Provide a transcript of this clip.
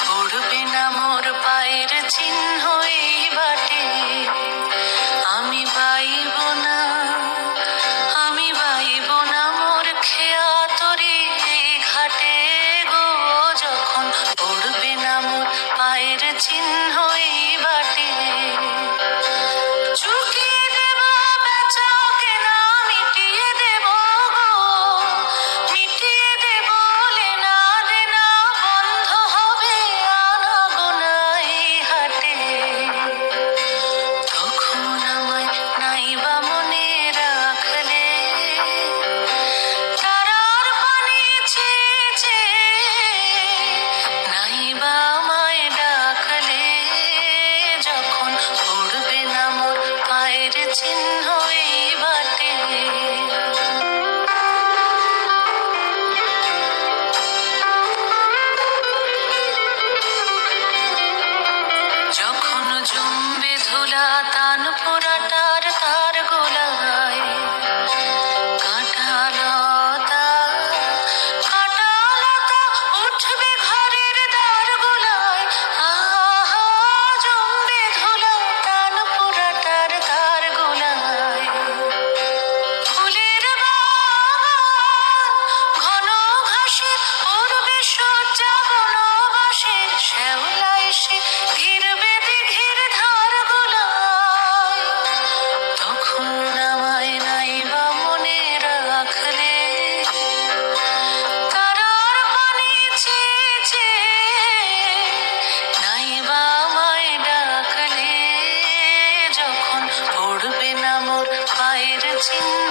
পড়বে না মোর পায়ের চিহ্নই বাটে। আমি পাইব না, আমি পাইব না মোর খেয়া তরি ঘাটে গো। যখন পড়বে না মোর পায়ের চিহ্ন Waiting যখন পড়বে না মোর পায়ের চিহ্ন